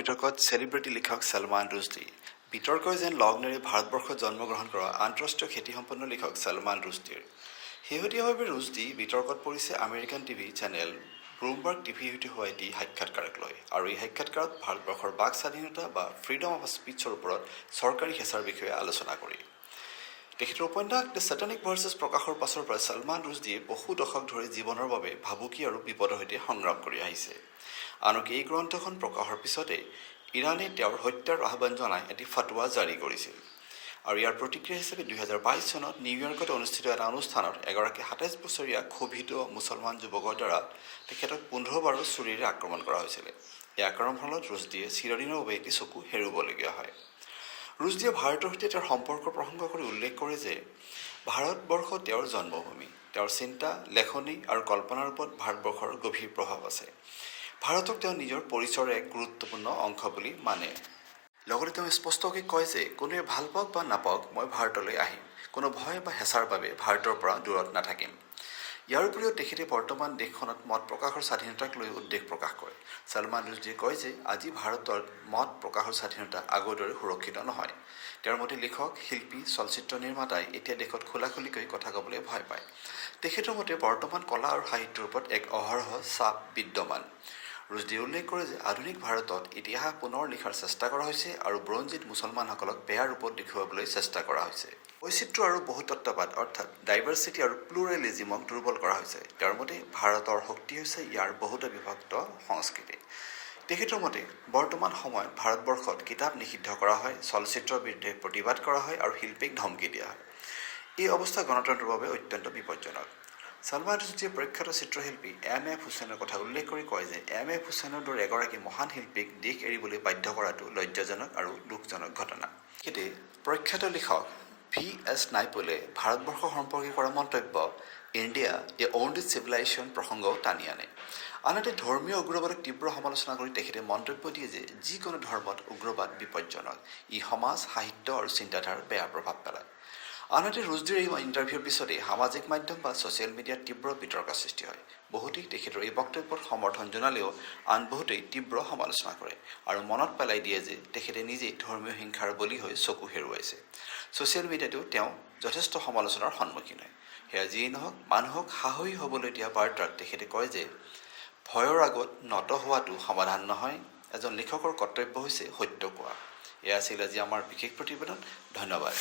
বিতৰ্কত চেলিব্ৰিটি লিখক ছলমান ৰুশ্বদি। বিতৰ্কই যেন লগ নেৰি ভাৰতবৰ্ষত জন্মগ্ৰহণ কৰা আন্তঃৰাষ্ট্ৰীয় খ্যাতিসম্পন্ন লিখক ছলমান ৰুশ্বদিৰ। শেহতীয়াভাৱে ৰুশ্বদি বিতৰ্কত পৰিছে আমেৰিকান টিভি চেনেল ব্লুমবাৰ্গ টিভিৰ সৈতে হোৱা এটি সাক্ষাৎকাৰক লৈ। আৰু এই সাক্ষাৎকাৰত ভাৰতবৰ্ষৰ বাক স্বাধীনতা বা ফ্ৰীডম অফ স্পীচৰ ওপৰত চৰকাৰী হেঁচাৰ বিষয়ে আলোচনা কৰি। তেখেতৰ উপন্যাস দ্য চেটানিক ভাৰ্চেছ প্ৰকাশৰ পাছৰ পৰা ছলমান ৰুশ্বদিয়ে বহু দশক ধৰি জীৱনৰ বাবে ভাবুকি আৰু বিপদৰ সৈতে সংগ্ৰাম কৰি আহিছে। আনকি এই গ্ৰন্থখন প্ৰকাশৰ পিছতে ইৰাণে তেওঁৰ হত্যাৰ আহ্বান জনাই এটি ফতৱা জাৰি কৰিছিল। আৰু ইয়াৰ প্ৰতিক্ৰিয়া হিচাপে 2022 চনত নিউয়ৰ্কত অনুষ্ঠিত এটা অনুষ্ঠানত এগৰাকী 27 বছৰীয়া ক্ষোভিত মুছলমান যুৱকৰ দ্বাৰা তেখেতক 15 বাৰৰ ছুৰীৰে আক্ৰমণ কৰা হৈছিল। এই আক্ৰমণৰ ফলত ৰুশ্বদিয়ে চিৰদিনৰ বাবে এটি চকু হেৰুৱাবলগীয়া হয়। ৰুশ্বদিয়ে ভাৰতৰ সৈতে তেওঁৰ সম্পৰ্ক প্ৰসংগ কৰি উল্লেখ কৰে যে ভাৰতবৰ্ষ তেওঁৰ জন্মভূমি। তেওঁৰ চিন্তা, লেখনি আৰু কল্পনাৰ ওপৰত ভাৰতবৰ্ষৰ গভীৰ প্ৰভাৱ আছে। ভাৰতক তেওঁ নিজৰ পৰিচয়ৰ এক গুৰুত্বপূৰ্ণ অংশ বুলি মানে। লগতে তেওঁ স্পষ্টকৈ কয় যে কোনোৱে ভাল পাওক বা নাপাওক, মই ভাৰতলৈ আহিম। কোনো ভয় বা হেঁচাৰ বাবে ভাৰতৰ পৰা দূৰত নাথাকিম। ইয়াৰ উপৰিও তেখেতে বৰ্তমান দেশখনত মত প্ৰকাশৰ স্বাধীনতাক লৈ উদ্বেগ প্ৰকাশ কৰে। ছলমান ৰুশ্বদিয়ে কয় যে আজি ভাৰতৰ মত প্ৰকাশৰ স্বাধীনতা আগৰ দৰে সুৰক্ষিত নহয়। তেওঁৰ মতে লেখক, শিল্পী, চলচ্চিত্ৰ নিৰ্মাতাই এতিয়া দেশত খোলাখুলিকৈ কথা ক'বলৈ ভয় পায়। তেখেতৰ মতে বৰ্তমান কলা আৰু সাহিত্যৰ ওপৰত এক অহৰহ চাপ বিদ্যমান। ৰুশ্বদিয়ে উল্লেখ কৰে যে আধুনিক ভাৰতত ইতিহাস পুনৰ লিখাৰ চেষ্টা কৰা হৈছে আৰু বুৰঞ্জীত মুছলমানসকলক বেয়া ৰূপত দেখুৱাবলৈ চেষ্টা কৰা হৈছে। বৈচিত্ৰ্য আৰু বহুতত্ববাদ অৰ্থাৎ ডাইভাৰ্চিটি আৰু প্লুৰেলিজিমক দুৰ্বল কৰা হৈছে। তেওঁৰ মতে ভাৰতৰ শক্তি হৈছে ইয়াৰ বহুতো বিভক্ত সংস্কৃতি। তেখেতৰ মতে বৰ্তমান সময়ত ভাৰতবৰ্ষত কিতাপ নিষিদ্ধ কৰা হয়, চলচ্চিত্ৰৰ বিৰুদ্ধে প্ৰতিবাদ কৰা হয় আৰু শিল্পীক ধমকি দিয়া হয়। এই অৱস্থা গণতন্ত্ৰৰ বাবে অত্যন্ত বিপজ্জনক। ছলমান ৰুশ্বদিয়ে প্ৰখ্যাত চিত্ৰশিল্পী এম.এফ. হুছেইনৰ কথা উল্লেখ কৰি কয় যে এম.এফ. হুছেইনৰ দৰে এগৰাকী মহান শিল্পীক দেশ এৰিবলৈ বাধ্য কৰাটো লজ্জাজনক আৰু দুখজনক ঘটনা। তেখেতে প্ৰখ্যাত লিখক V.S. নাইপুলে ভাৰতবৰ্ষ সম্পৰ্কে কৰা মন্তব্য ইণ্ডিয়া এ অউণ্ডেড চিভিলাইজেশ্যন প্ৰসংগও টানি আনে। আনহাতে ধৰ্মীয় উগ্ৰবাদক তীব্ৰ সমালোচনা কৰি তেখেতে মন্তব্য দিয়ে যে যিকোনো ধৰ্মত উগ্ৰবাদ বিপজ্জনক। ই সমাজ, সাহিত্য আৰু চিন্তাধাৰাৰ বেয়া প্ৰভাৱ পেলায়। আনহাতে ৰুশ্বদিৰ এই ইণ্টাৰভিউৰ পিছতে সামাজিক মাধ্যম বা ছ'চিয়েল মিডিয়াত তীব্ৰ বিতৰ্কৰ সৃষ্টি হয়। বহুতেই তেখেতৰ এই বক্তব্যত সমৰ্থন জনালেও আন বহুতেই তীব্ৰ সমালোচনা কৰে আৰু মনত পেলাই দিয়ে যে তেখেতে নিজেই ধৰ্মীয় হিংসাৰ বলি হৈ চকু হেৰুৱাইছে। ছ'চিয়েল মিডিয়াতো তেওঁ যথেষ্ট সমালোচনাৰ সন্মুখীন হয়। সেয়া যিয়েই নহওক, মানুহক সাহসী হ'বলৈ দিয়া বাৰ্তাত তেখেতে কয় যে ভয়ৰ আগত নত হোৱাটো সমাধান নহয়। এজন লিখকৰ কৰ্তব্য হৈছে সত্য কোৱা। এয়া আছিল আজি আমাৰ বিশেষ প্ৰতিবেদন। ধন্যবাদ।